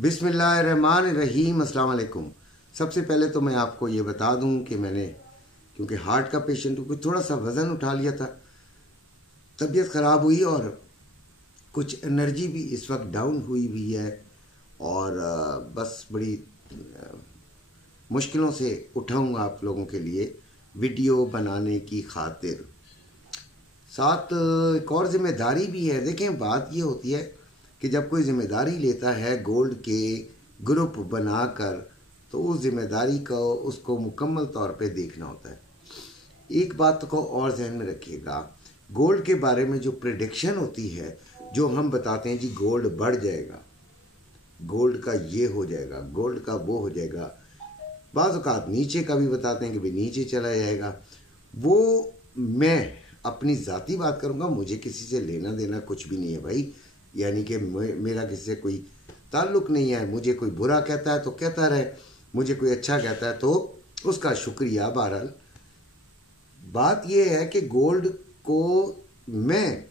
बिस्मिल्लाहिर्रहमानिर्रहीम। अस्सलाम वालेकुम। सबसे पहले तो मैं आपको ये बता दूं कि मैंने क्योंकि हार्ट का पेशेंट हूँ, कुछ थोड़ा सा वज़न उठा लिया था, तबीयत ख़राब हुई और कुछ एनर्जी भी इस वक्त डाउन हुई हुई है और बस बड़ी मुश्किलों से उठाऊँगा आप लोगों के लिए वीडियो बनाने की खातिर। साथ एक और ज़िम्मेदारी भी है। देखें, बात ये होती है कि जब कोई ज़िम्मेदारी लेता है गोल्ड के ग्रुप बनाकर, तो उस ज़िम्मेदारी को उसको मुकम्मल तौर पे देखना होता है। एक बात को और जहन में रखिएगा, गोल्ड के बारे में जो प्रेडिक्शन होती है, जो हम बताते हैं जी गोल्ड बढ़ जाएगा, गोल्ड का ये हो जाएगा, गोल्ड का वो हो जाएगा, बाज़ औक़ात नीचे का भी बताते हैं कि भाई नीचे चला जाएगा। वो मैं अपनी ज़ाती बात करूँगा, मुझे किसी से लेना देना कुछ भी नहीं है भाई, यानी कि मेरा किसी से कोई ताल्लुक़ नहीं है। मुझे कोई बुरा कहता है तो कहता रहे, मुझे कोई अच्छा कहता है तो उसका शुक्रिया। बहरहाल बात यह है कि गोल्ड को मैं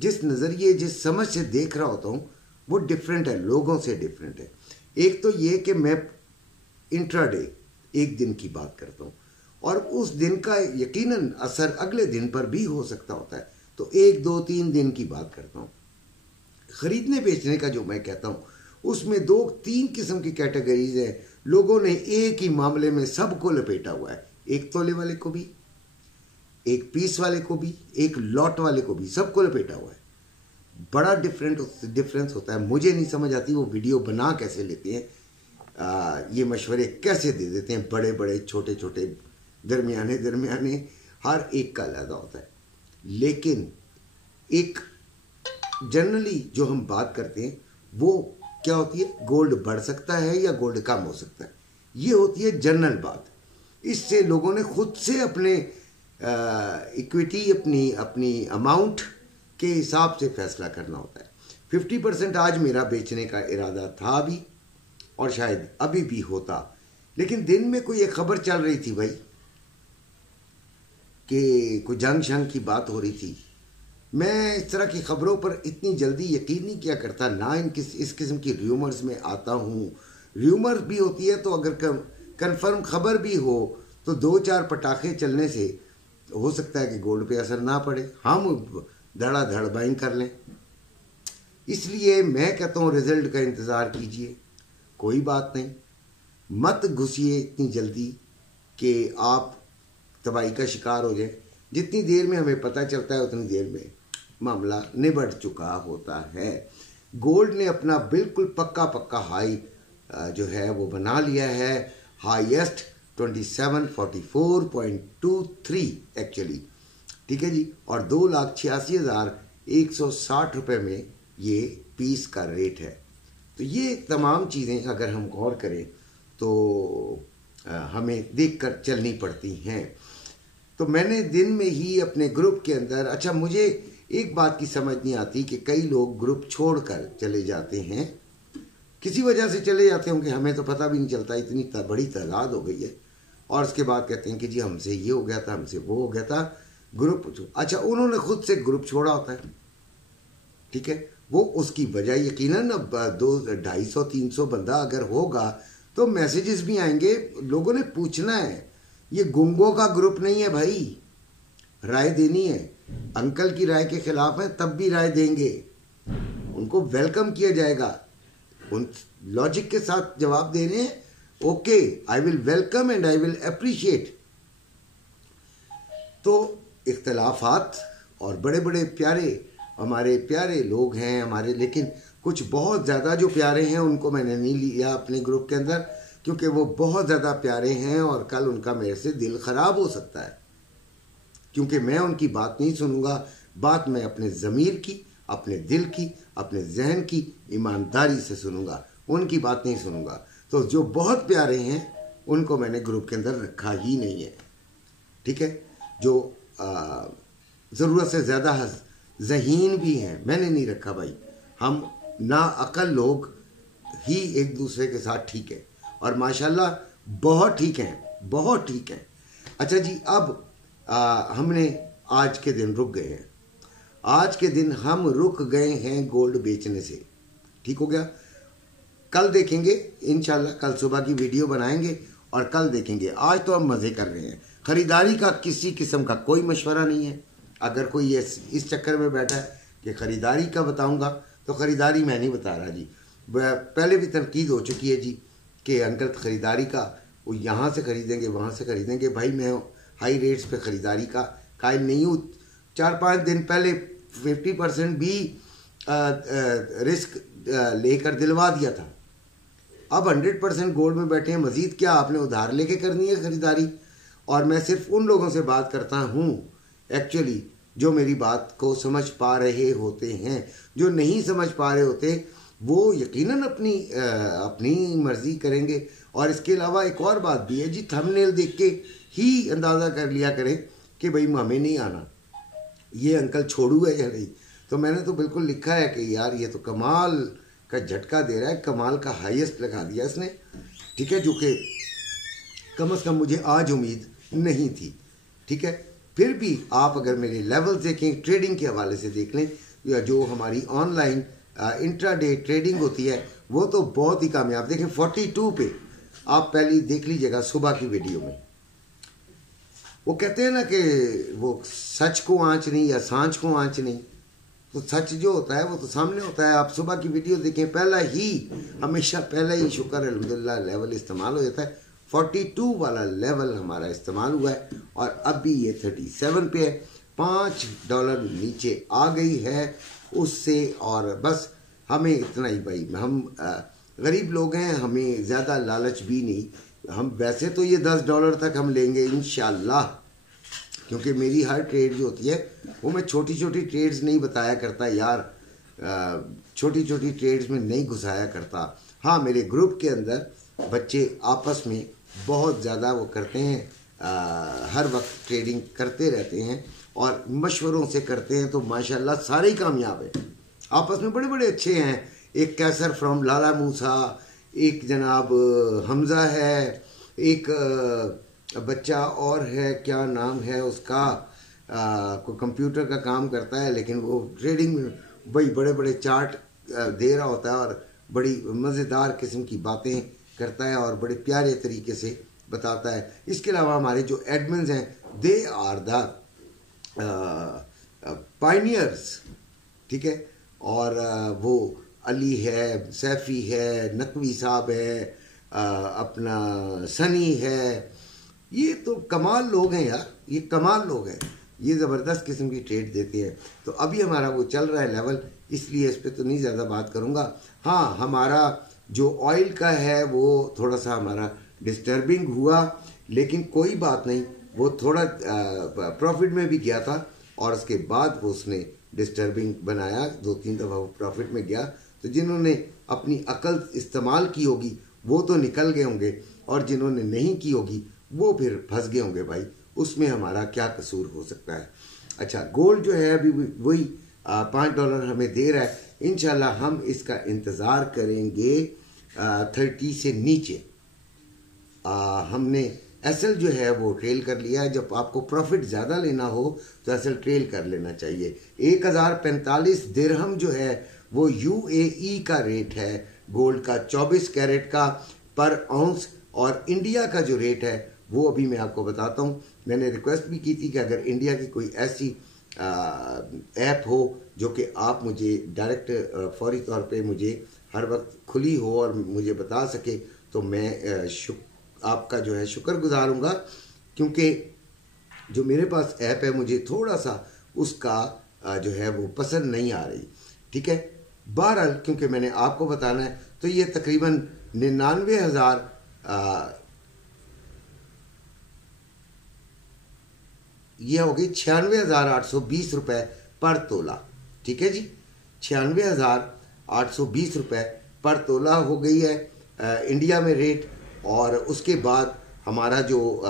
जिस नज़रिए जिस समझ से देख रहा होता हूँ वो डिफरेंट है, लोगों से डिफरेंट है। एक तो ये कि मैं इंट्राडे एक दिन की बात करता हूँ और उस दिन का यकीनन असर अगले दिन पर भी हो सकता होता है, तो 1 2 3 दिन की बात करता हूँ। ख़रीदने बेचने का जो मैं कहता हूँ उसमें 2-3 किस्म की कैटेगरीज हैं। लोगों ने एक ही मामले में सबको लपेटा हुआ है, 1 तोले वाले को भी, 1 पीस वाले को भी, 1 लॉट वाले को भी, सबको लपेटा हुआ है। बड़ा डिफरेंस होता है। मुझे नहीं समझ आती वो वीडियो बना कैसे लेते हैं, ये मशवरे कैसे दे देते हैं, बड़े बड़े छोटे छोटे दरमियाने, हर एक का अलग होता है। लेकिन एक जनरली जो हम बात करते हैं वो क्या होती है, गोल्ड बढ़ सकता है या गोल्ड कम हो सकता है, ये होती है जनरल बात। इससे लोगों ने खुद से अपने इक्विटी अपनी अमाउंट के हिसाब से फैसला करना होता है। 50% आज मेरा बेचने का इरादा था भी और शायद अभी भी होता, लेकिन दिन में कोई एक खबर चल रही थी भाई कि कोई जंग शंग की बात हो रही थी। मैं इस तरह की खबरों पर इतनी जल्दी यकीन नहीं किया करता, ना इस किस्म की र्यूमर्स में आता हूँ। र्यूमर भी होती है तो अगर कंफर्म खबर भी हो तो 2-4 पटाखे चलने से हो सकता है कि गोल्ड पे असर ना पड़े, हम धड़ाधड़ बाइंग कर लें। इसलिए मैं कहता हूँ रिजल्ट का इंतज़ार कीजिए, कोई बात नहीं, मत घुसिए इतनी जल्दी कि आप तबाही का शिकार हो जाए। जितनी देर में हमें पता चलता है उतनी देर में मामला निबट चुका होता है। गोल्ड ने अपना बिल्कुल पक्का हाई जो है वो बना लिया है, हाईएस्ट 2744.23 एक्चुअली, ठीक है जी, और 2,86,160 रुपये में ये पीस का रेट है। तो ये तमाम चीज़ें अगर हम गौर करें तो हमें देखकर चलनी पड़ती हैं। तो मैंने दिन में ही अपने ग्रुप के अंदर, अच्छा मुझे एक बात की समझ नहीं आती कि कई लोग ग्रुप छोड़कर चले जाते हैं, किसी वजह से चले जाते होंगे, हमें तो पता भी नहीं चलता, इतनी बड़ी तादाद हो गई है, और उसके बाद कहते हैं कि जी हमसे ये हो गया था, हमसे वो हो गया था, ग्रुप। अच्छा, उन्होंने खुद से ग्रुप छोड़ा होता है, ठीक है, वो उसकी वजह यकीनन अब 200-250-300 बंदा अगर होगा तो मैसेजेस भी आएंगे, लोगों ने पूछना है। ये गुंगों का ग्रुप नहीं है भाई, राय देनी है। अंकल की राय के खिलाफ है तब भी राय देंगे, उनको वेलकम किया जाएगा, उन लॉजिक के साथ जवाब देने हैं। Okay, I will welcome and I will appreciate. तो इख्तलाफात और बड़े बड़े प्यारे हमारे प्यारे लोग हैं हमारे, लेकिन कुछ बहुत ज़्यादा जो प्यारे हैं उनको मैंने नहीं लिया अपने ग्रुप के अंदर, क्योंकि वो बहुत ज़्यादा प्यारे हैं और कल उनका मेरे से दिल ख़राब हो सकता है, क्योंकि मैं उनकी बात नहीं सुनूंगा। बात मैं अपने ज़मीर की, अपने दिल की, अपने जहन की ईमानदारी से सुनूंगा, उनकी बात नहीं सुनूंगा। तो जो बहुत प्यारे हैं उनको मैंने ग्रुप के अंदर रखा ही नहीं है, ठीक है। जो ज़रूरत से ज़्यादा ज़हीन भी हैं मैंने नहीं रखा भाई। हम ना अकल लोग ही एक दूसरे के साथ ठीक है, और माशाल्लाह बहुत ठीक हैं, बहुत ठीक हैं। अच्छा जी, अब हमने आज के दिन रुक गए हैं, आज के दिन हम रुक गए हैं गोल्ड बेचने से, ठीक हो गया। कल देखेंगे इंशाल्लाह, कल सुबह की वीडियो बनाएंगे और कल देखेंगे। आज तो हम मज़े कर रहे हैं। ख़रीदारी का किसी किस्म का कोई मशवरा नहीं है। अगर कोई इस चक्कर में बैठा है कि ख़रीदारी का बताऊंगा, तो ख़रीदारी मैं नहीं बता रहा जी। पहले भी तनकीद हो चुकी है जी कि अंकल ख़रीदारी का वो यहाँ से ख़रीदेंगे वहाँ से ख़रीदेंगे। भाई मैं हाई रेट्स पे ख़रीदारी का कायल नहीं हूँ। 4-5 दिन पहले 50% भी रिस्क लेकर दिलवा दिया था। अब 100% गोल्ड में बैठे हैं। मज़ीद क्या आपने उधार लेके करनी है ख़रीदारी? और मैं सिर्फ उन लोगों से बात करता हूँ एक्चुअली जो मेरी बात को समझ पा रहे होते हैं। जो नहीं समझ पा रहे होते वो यकीनन अपनी मर्ज़ी करेंगे। और इसके अलावा एक और बात भी है जी, थंबनेल देख के ही अंदाज़ा कर लिया करें कि भाई हमें नहीं आना, ये अंकल छोड़ू है या नहीं। तो मैंने तो बिल्कुल लिखा है कि यार ये तो कमाल का झटका दे रहा है, कमाल का हाईएस्ट लगा दिया इसने, ठीक है, जो कि कम से कम मुझे आज उम्मीद नहीं थी। ठीक है, फिर भी आप अगर मेरे लेवल देखें, ट्रेडिंग के हवाले से देख लें, या जो हमारी ऑनलाइन इंट्राडे ट्रेडिंग होती है वो तो बहुत ही कामयाब। देखें 42 पे आप पहले देख लीजिएगा सुबह की वीडियो में। वो कहते हैं ना कि वो सच को आंच नहीं या सांच को आंच नहीं, तो सच जो होता है वो तो सामने होता है। आप सुबह की वीडियो देखें, हमेशा पहला ही शुक्र अल्हम्दुलिल्लाह लेवल इस्तेमाल हो जाता है। 42 वाला लेवल हमारा इस्तेमाल हुआ है और अभी ये 37 पे है। $5 नीचे आ गई है उससे। और बस हमें इतना ही भाई, हम गरीब लोग हैं, हमें ज़्यादा लालच भी नहीं। हम वैसे तो ये $10 तक हम लेंगे इंशाल्लाह, क्योंकि मेरी हर ट्रेड जो होती है वो मैं छोटी छोटी ट्रेड्स नहीं बताया करता यार, छोटी छोटी ट्रेड्स में नहीं घुसाया करता। हाँ, मेरे ग्रुप के अंदर बच्चे आपस में बहुत ज़्यादा वो करते हैं, हर वक्त ट्रेडिंग करते रहते हैं और मशवरों से करते हैं, तो माशाल्लाह सारे ही कामयाब हैं, आपस में बड़े बड़े अच्छे हैं। एक कैसर फ्रॉम लाला मूसा, एक जनाब हमज़ा है, एक बच्चा और है, क्या नाम है उसका, कोई कंप्यूटर का काम करता है लेकिन वो ट्रेडिंग में भाई बड़े बड़े चार्ट दे रहा होता है और बड़ी मज़ेदार किस्म की बातें करता है और बड़े प्यारे तरीके से बताता है। इसके अलावा हमारे जो एडमिन्स हैं, दे आर द पायनियर्स, ठीक है। और वो अली है, सैफ़ी है, नकवी साहब है, अपना सनी है, ये तो कमाल लोग हैं यार, ये कमाल लोग हैं, ये ज़बरदस्त किस्म की ट्रेड देते हैं। तो अभी हमारा वो चल रहा है लेवल, इसलिए इस पर तो नहीं ज़्यादा बात करूँगा। हाँ, हमारा जो ऑयल का है वो थोड़ा सा हमारा डिस्टर्बिंग हुआ, लेकिन कोई बात नहीं, वो थोड़ा प्रॉफिट में भी गया था और उसके बाद वो उसने डिस्टर्बिंग बनाया, 2-3 दफ़ा वो प्रॉफिट में गया। तो जिन्होंने अपनी अकल इस्तेमाल की होगी वो तो निकल गए होंगे, और जिन्होंने नहीं की होगी वो फिर फंस गए होंगे। भाई उसमें हमारा क्या कसूर हो सकता है। अच्छा, गोल्ड जो है अभी वही $5 हमें दे रहा है। इंशाल्लाह हम इसका इंतज़ार करेंगे 30 से नीचे। हमने एसएल जो है वो ट्रेल कर लिया है। जब आपको प्रॉफिट ज़्यादा लेना हो तो एसएल ट्रेल कर लेना चाहिए। 1045 दिरहम जो है वो यूएई का रेट है गोल्ड का, 24 कैरेट का पर आउंस। और इंडिया का जो रेट है वो अभी मैं आपको बताता हूँ। मैंने रिक्वेस्ट भी की थी कि अगर इंडिया की कोई ऐसी ऐप हो जो कि आप मुझे डायरेक्ट फौरी तौर पे मुझे हर वक्त खुली हो और मुझे बता सके, तो मैं आपका जो है शुक्रगुजार हूँगा, क्योंकि जो मेरे पास ऐप है मुझे थोड़ा सा उसका जो है वो पसंद नहीं आ रही। ठीक है, बहरहाल क्योंकि मैंने आपको बताना है, तो ये तकरीबन 99,000 ये हो गई 96,820 रुपये पर तोला। ठीक है जी, 96,820 रुपये पर तोला हो गई है इंडिया में रेट। और उसके बाद हमारा जो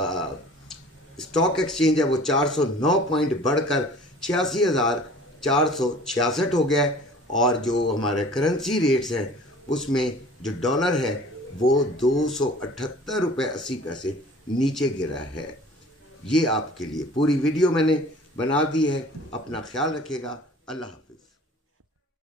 स्टॉक एक्सचेंज है वो 409 पॉइंट बढ़कर 86,466 हो गया है। और जो हमारे करेंसी रेट्स हैं उसमें जो डॉलर है वो 278 रुपये 80 पैसे नीचे गिरा है। ये आपके लिए पूरी वीडियो मैंने बना दी है। अपना ख्याल रखिएगा। अल्लाह हाफ़िज़।